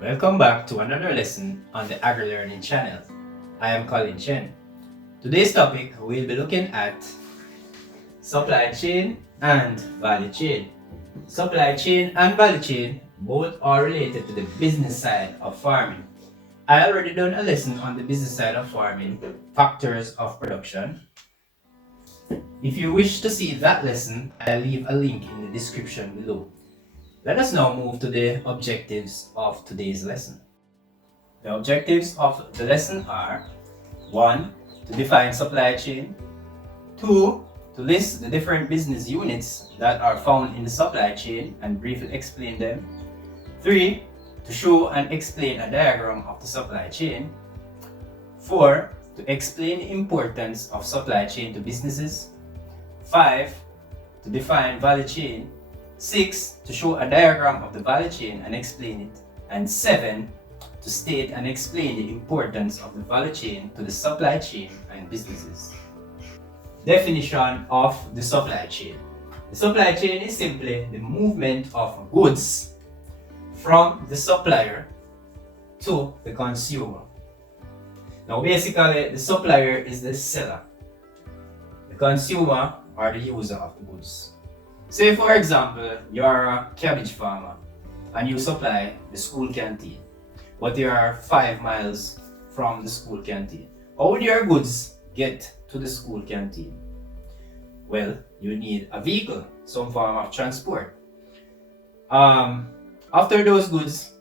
Welcome back to another lesson on the aGRI Learning channel. I am Collin Chen. Today's topic we'll be looking at supply chain and value chain. Supply chain and value chain both are related to the business side of farming. I already done a lesson on the business side of farming, factors of production. If you wish to see that lesson, I'll leave a link in the description below. Let us now move to the objectives of today's lesson. The objectives of the lesson are 1. To define supply chain. 2. To list the different business units that are found in the supply chain and briefly explain them. 3. To show and explain a diagram of the supply chain. 4. To explain the importance of supply chain to businesses. 5. To define value chain. 6. To show a diagram of the value chain and explain it. And 7. To state and explain the importance of the value chain to the supply chain and businesses. Definition of the supply chain. The supply chain is simply the movement of goods from the supplier to the consumer. Now basically, the supplier is the seller. The consumer are the user of the goods. Say for example, you're a cabbage farmer and you supply the school canteen, but you are 5 miles from the school canteen. How would your goods get to the school canteen? Well, you need a vehicle, some form of transport. After those goods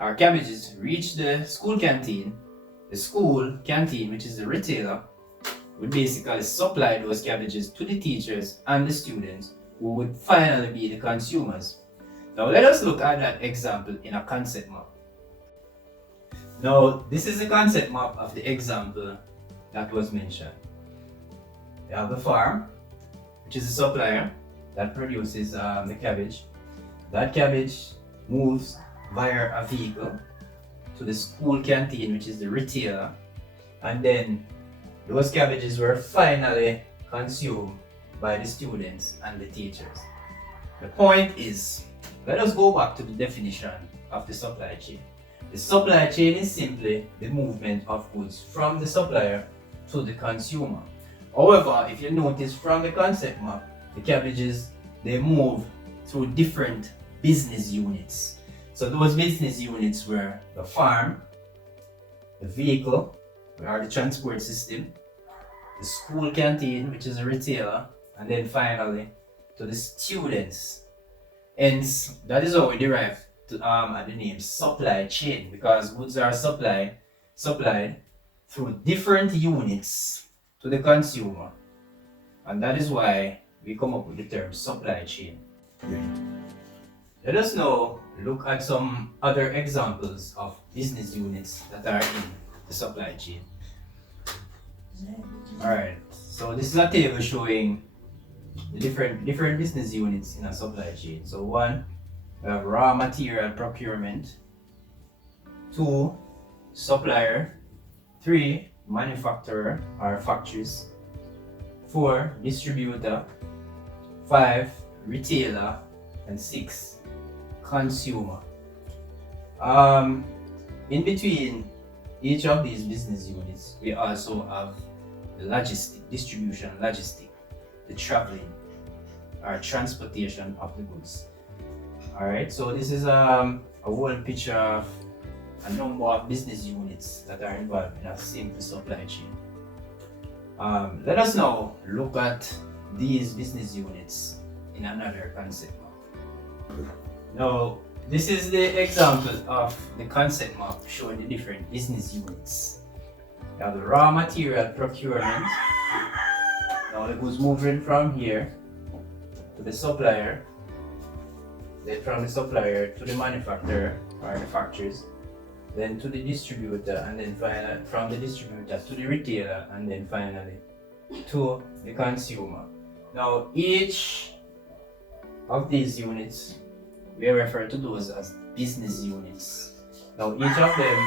or cabbages reach the school canteen, which is the retailer, would basically supply those cabbages to the teachers and the students, who would finally be the consumers. Now let us look at that example in a concept map. Now this is the concept map of the example that was mentioned. You have the farm, which is the supplier that produces the cabbage. That cabbage moves via a vehicle to the school canteen, which is the retailer, and then those cabbages were finally consumed by the students and the teachers. The point is, let us go back to the definition of the supply chain. The supply chain is simply the movement of goods from the supplier to the consumer. However, if you notice from the concept map, the cabbages, they move through different business units. So those business units were the farm, the vehicle, or the transport system, the school canteen, which is a retailer, and then finally to the students. Hence, that is how we derive the name supply chain, because goods are supplied through different units to the consumer, and that is why we come up with the term supply chain. Let us now look at some other examples of business units that are in the supply chain. Alright, so this is a table showing the different business units in a supply chain. So 1, we have raw material procurement. 2, supplier. 3, manufacturer or factories. 4, distributor. 5, retailer. And 6, consumer. In between each of these business units, we also have the distribution logistic, the traveling or transportation of the goods. Alright, so this is a whole picture of a number of business units that are involved in a simple supply chain. Let us now look at these business units in another concept map. Now, this is the example of the concept map showing the different business units. You have the raw material procurement. Now it goes moving from here to the supplier, then from the supplier to the manufacturer or the factories, then to the distributor, and then finally from the distributor to the retailer, and then finally to the consumer. Now each of these units, we refer to those as business units. Now each of them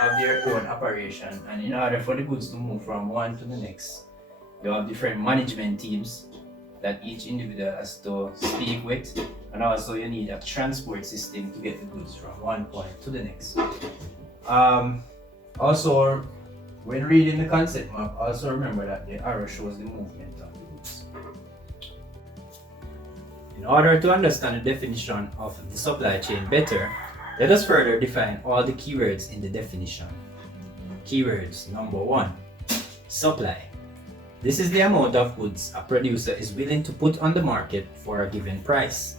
have their own operation, and in order for the goods to move from one to the next, you have different management teams that each individual has to speak with and also you need a transport system to get the goods from one point to the next. Also, when reading the concept map, also remember that the arrow shows the movement of the goods. In order to understand the definition of the supply chain better, let us further define all the keywords in the definition. Keywords. Number 1, supply. This is the amount of goods a producer is willing to put on the market for a given price.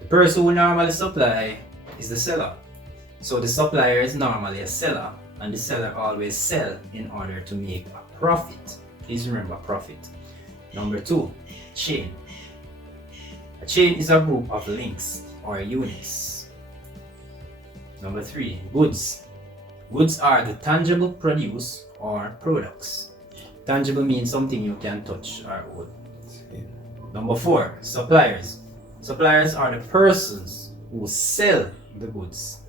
The person who normally supply is the seller. So the supplier is normally a seller, and the seller always sells in order to make a profit. Please remember profit. Number 2, chain. A chain is a group of links or units. Number 3, goods. Goods are the tangible produce or products. Tangible means something you can touch or hold. Number 4, suppliers. Suppliers are the persons who sell the goods.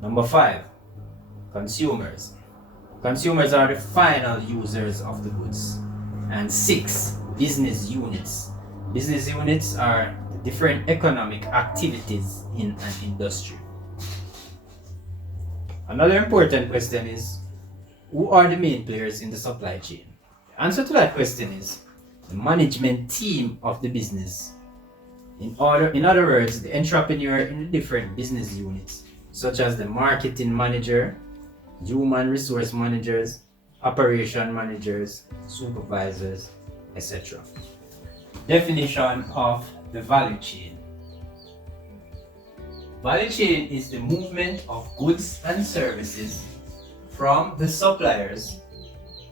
Number 5, consumers. Consumers are the final users of the goods. And 6, business units. Business units are the different economic activities in an industry. Another important question is, who are the main players in the supply chain? The answer to that question is the management team of the business. In other words, the entrepreneur in the different business units, such as the marketing manager, human resource managers, operation managers, supervisors, etc. Definition of the value chain. Value chain is the movement of goods and services from the suppliers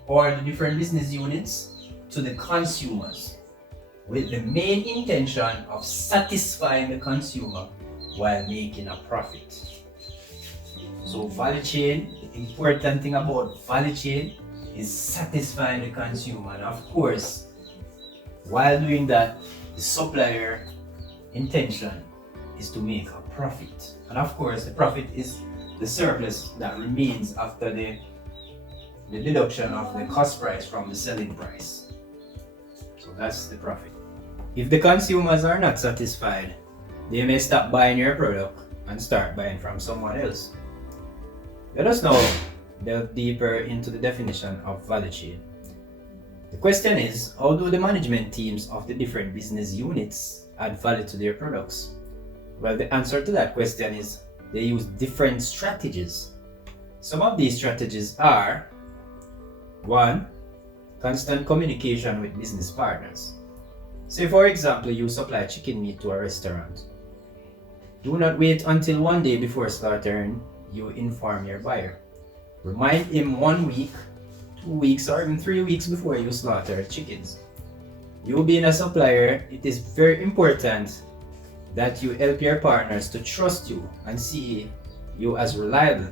or the different business units to the consumers, with the main intention of satisfying the consumer while making a profit. So value chain, the important thing about value chain is satisfying the consumer, and of course, while doing that, the supplier intention is to make a profit. And of course, the profit is the surplus that remains after the deduction of the cost price from the selling price. So that's the profit. If the consumers are not satisfied, they may stop buying your product and start buying from someone else. Let us now delve deeper into the definition of value chain. The question is, how do the management teams of the different business units add value to their products? Well, the answer to that question is they use different strategies. Some of these strategies are: 1. Constant communication with business partners. Say for example, you supply chicken meat to a restaurant. Do not wait until one day before slaughtering, you inform your buyer. Remind him 1 week, 2 weeks, or even 3 weeks before you slaughter chickens. You being a supplier, it is very important that you help your partners to trust you and see you as reliable.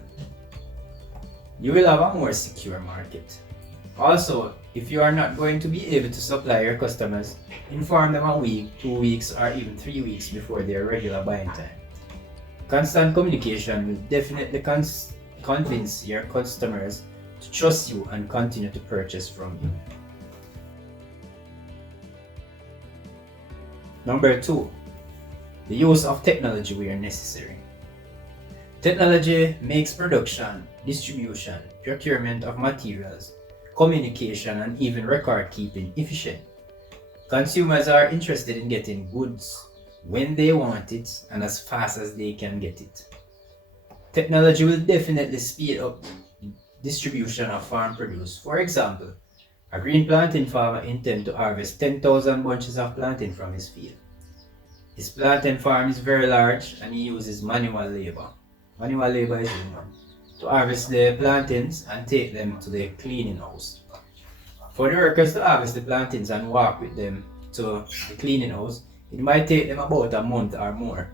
You will have a more secure market. Also, if you are not going to be able to supply your customers, inform them 1 week, 2 weeks, or even 3 weeks before their regular buying time. Constant communication will definitely convince your customers to trust you and continue to purchase from you. Number 2, the use of technology where necessary. Technology makes production, distribution, procurement of materials, communication, and even record keeping efficient. Consumers are interested in getting goods when they want it and as fast as they can get it. Technology will definitely speed up distribution of farm produce. For example, a green plantain farmer intends to harvest 10,000 bunches of plantain from his field. His plantain farm is very large and he uses manual labor. Manual labor is to harvest the plantains and take them to the cleaning house. For the workers to harvest the plantains and walk with them to the cleaning house, it might take them about a month or more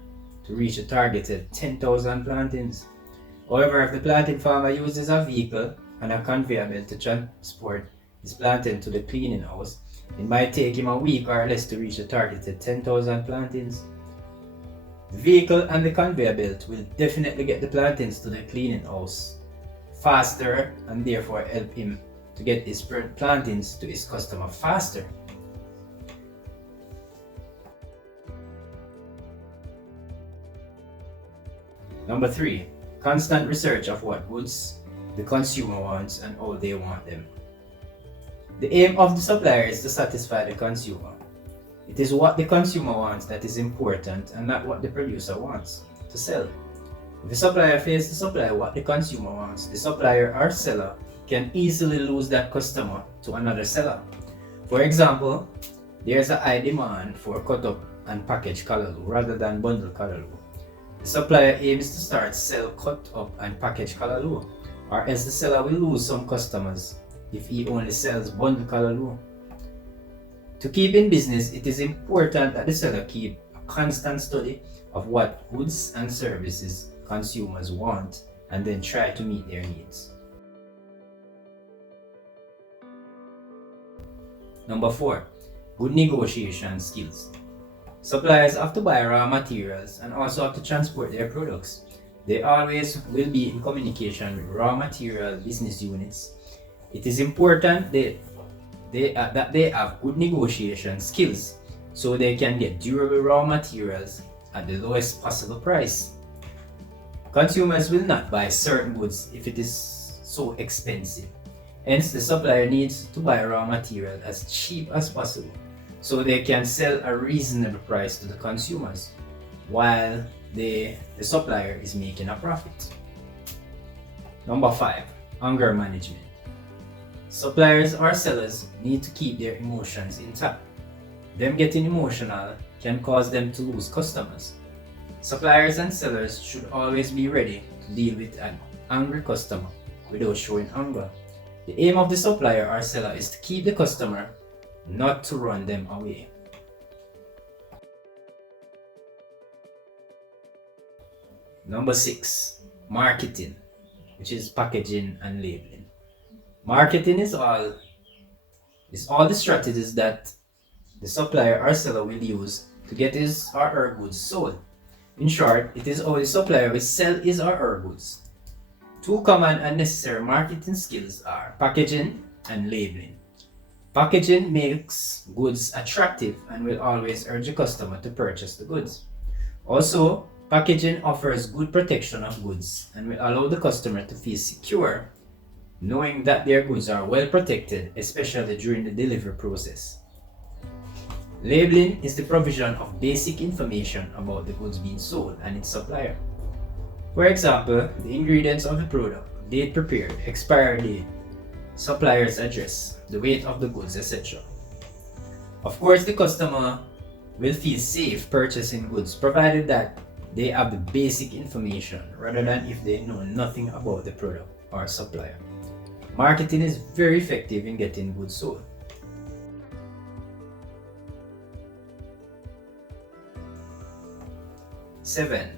to reach a targeted 10,000 plantains. However, if the plantain farmer uses a vehicle and a conveyor belt to transport his plantain to the cleaning house, it might take him a week or less to reach the targeted 10,000 plantains. The vehicle and the conveyor belt will definitely get the plantains to the cleaning house faster and therefore help him to get his plantains to his customer faster. Number 3, constant research of what goods the consumer wants and how they want them. The aim of the supplier is to satisfy the consumer. It is what the consumer wants that is important and not what the producer wants to sell. If the supplier fails to supply what the consumer wants, the supplier or seller can easily lose that customer to another seller. For example, there's a high demand for cut up and packaged callaloo rather than bundle callaloo. The supplier aims to start sell cut up and packaged callaloo, or else the seller will lose some customers if he only sells bundle callaloo. To keep in business, it is important that the seller keep a constant study of what goods and services consumers want and then try to meet their needs. Number 4, good negotiation skills. Suppliers have to buy raw materials and also have to transport their products. They always will be in communication with raw material business units. It is important that they have good negotiation skills so they can get durable raw materials at the lowest possible price. Consumers will not buy certain goods if it is so expensive. Hence, the supplier needs to buy raw material as cheap as possible so they can sell a reasonable price to the consumers while the supplier is making a profit. Number 5, anger management. Suppliers or sellers need to keep their emotions intact. Them getting emotional can cause them to lose customers. Suppliers and sellers should always be ready to deal with an angry customer without showing anger. The aim of the supplier or seller is to keep the customer, not to run them away. Number 6, marketing, which is packaging and labeling. Marketing is all the strategies that the supplier or seller will use to get his or her goods sold. In short, it is how the supplier will sell his or her goods. 2 common and necessary marketing skills are packaging and labeling. Packaging makes goods attractive and will always urge the customer to purchase the goods. Also, packaging offers good protection of goods and will allow the customer to feel secure knowing that their goods are well protected, especially during the delivery process. Labeling is the provision of basic information about the goods being sold and its supplier. For example, the ingredients of the product, date prepared, expiry date, supplier's address, the weight of the goods, etc. Of course, the customer will feel safe purchasing goods provided that they have the basic information rather than if they know nothing about the product or supplier. Marketing is very effective in getting goods sold. Seven,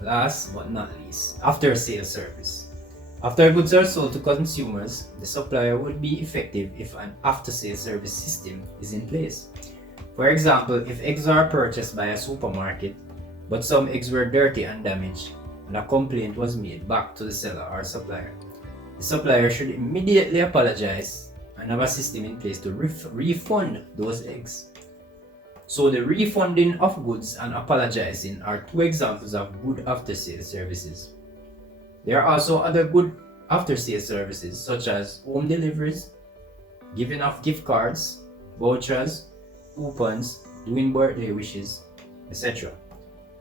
last but not least, after-sales service. After goods are sold to consumers, the supplier would be effective if an after-sales service system is in place. For example, if eggs are purchased by a supermarket, but some eggs were dirty and damaged, and a complaint was made back to the seller or supplier, the supplier should immediately apologize and have a system in place to refund those eggs. So the refunding of goods and apologizing are 2 examples of good after-sales services. There are also other good after-sales services such as home deliveries, giving of gift cards, vouchers, coupons, doing birthday wishes, etc.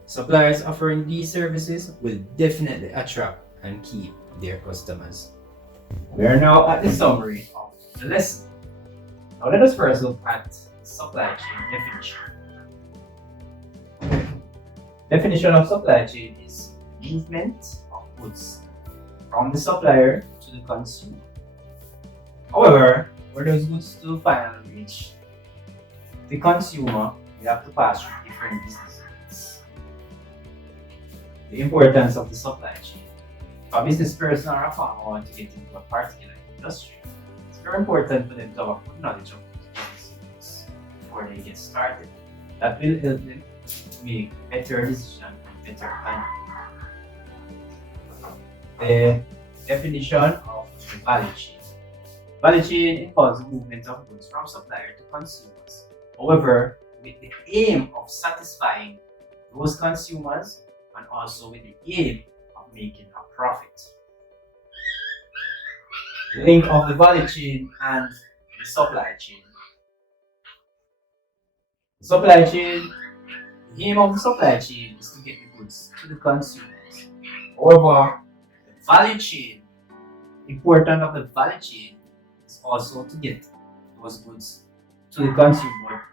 Suppliers offering these services will definitely attract and keep their customers. We are now at the summary of the lesson. Now let us first look at supply chain definition. Definition of supply chain is movement of goods from the supplier to the consumer. However, for those goods to finally reach the consumer, we have to pass through different business units. The importance of the supply chain. If a business person or a farmer want to get into a particular industry, it's very important for them to have a good knowledge of those business units before they get started. That will help them make better decisions and better planning. The definition of the value chain. Value chain involves the movement of goods from supplier to consumers. However, with the aim of satisfying those consumers and also with the aim of making a profit. The link of the value chain and the supply chain. The supply chain, the aim of the supply chain is to get the goods to the consumers. However, the value chain, the important of the value chain is also to get those goods to the consumer,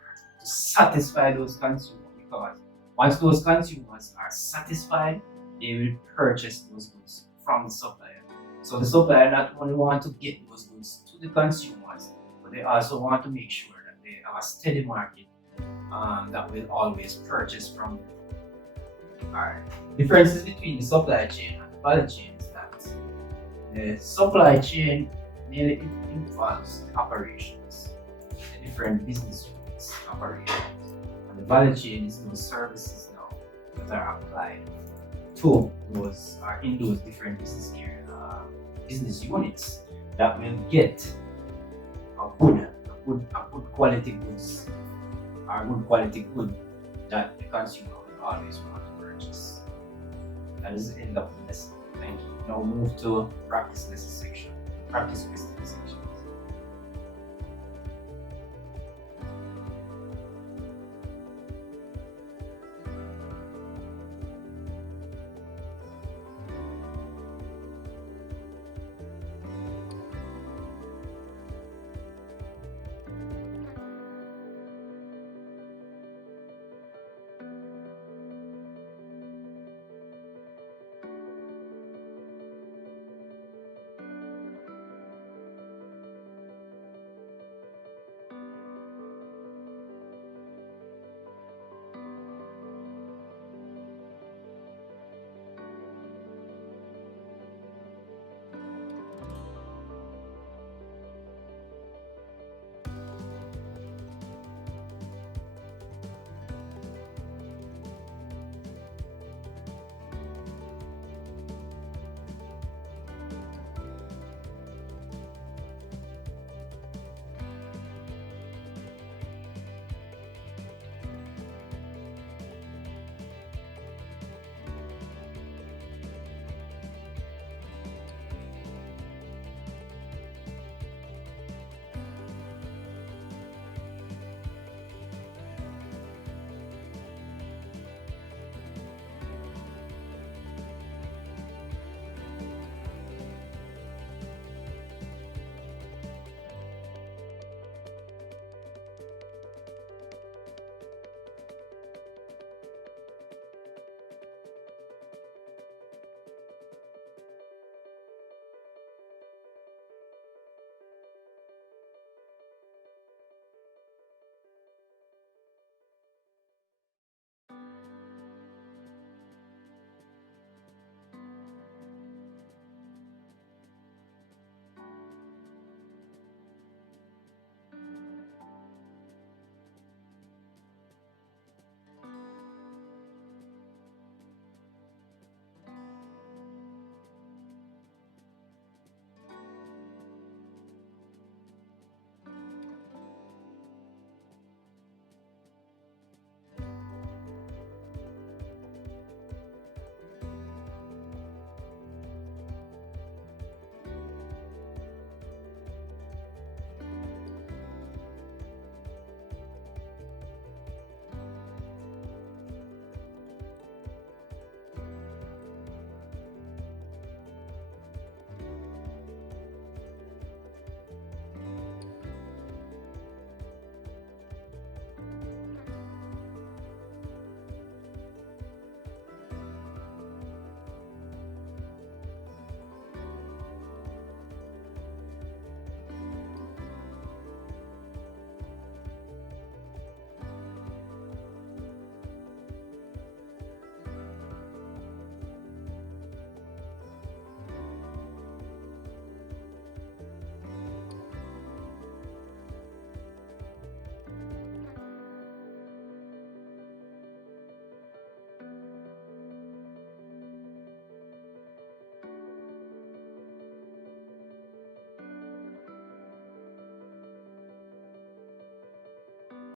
to satisfy those consumers, because once those consumers are satisfied, they will purchase those goods from the supplier. So the supplier not only want to get those goods to the consumers, but they also want to make sure that they have a steady market that will always purchase from them. Alright. Differences between the supply chain and the value chain is that the supply chain mainly involves the operations, the different business units operations. And the value chain is those services now that are applied to those are in those different business areas, business units that will get a good quality goods, or good quality good that the consumer will always want to purchase. That is the end of the lesson. Thank you. Now move to practice lesson section. Practice question section.